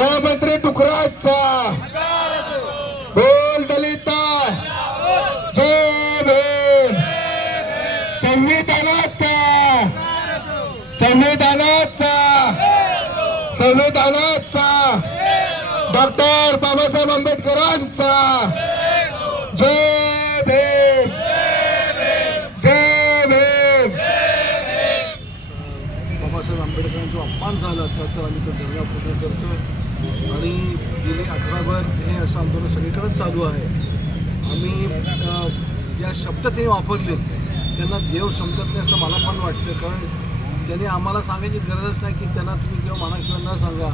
गृहमंत्री डुकराजचा बोल दलिता जय भीम संविधानाचा डॉक्टर बाबासाहेब आंबेडकरांचा जय भीम जय भीम। बाबासाहेब आंबेडकरांचा अपमान झाला तर आम्ही तो धरणापोषण करतोय आणि गेली 18 भर हे असं आंदोलन सगळीकडेच चालू आहे। आम्ही या शब्द ते वापरले त्यांना देव समजत नाही असं मला पण वाटतं, कारण त्यांनी आम्हाला सांगायची गरजच नाही की त्यांना तुम्ही देव म्हणा किंवा न सांगा।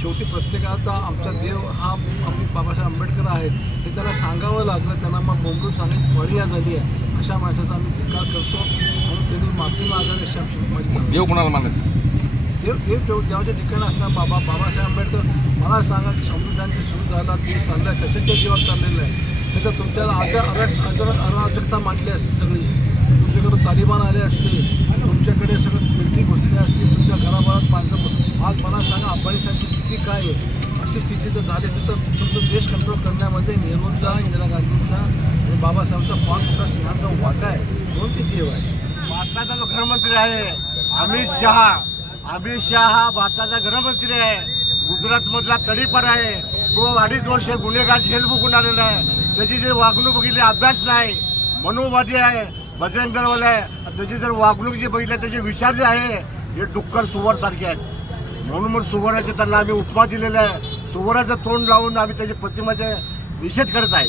शेवटी प्रत्येकाचा आमचा देव हा आम्ही बाबासाहेब आंबेडकर आहेत हे त्यांना सांगावं लागलं, त्यांना मग बोंबलून सांगायची फळीया झाली आहे। अशा माणसाचा आम्ही धिक्कार करतो आणि त्यांनी माफी मागावी। देव कोणाला मानायचं? देव देवाच्या ठिकाणी असणार बाबासाहेब आंबेडकर मला सांगा की संविधान जे सुरू झाला ते चाललं आहे कशाच्या जीवात चाललेलं आहे? तर तुमच्याला अराजकता मांडली असते सगळी, तुमच्याकडे तालिबान आले असते, तुमच्याकडे सगळं मिलिटरी घुसले असते, तुमच्या घराबाहेर पाहिजे। आज मला सांगा अफगाणिस्तानची स्थिती काय आहे? अशी स्थिती जर झाली तर तुमचा देश कंट्रोल करण्यामध्ये नेहरूंचा, इंदिरा गांधींचा आणि बाबासाहेबांचा फार मोठा सिंहाचा वाटा आहे, म्हणून ते देव आहे। भारताचा जो गृहमंत्री आहे अमित शाह हा भारताचा गृहमंत्री आहे। गुजरात मधला तडीपार आहे, तो 2.5 वर्ष गुन्हेगार जेल भोगून आलेला आहे। त्याची जे वागणूक बघितली अभ्यास नाही, मनोवादी आहे, बजरंग दलवाला आहे। त्याची जर वागणूक जी बघितली त्याचे विचार जे आहे हे डुक्कर सुवर सारखे आहेत, म्हणून मग सुवराचे त्यांना आम्ही उपमा दिलेला आहे। सुवराचं तोंड लावून आम्ही त्याच्या प्रतिमेचा निषेध करत आहे।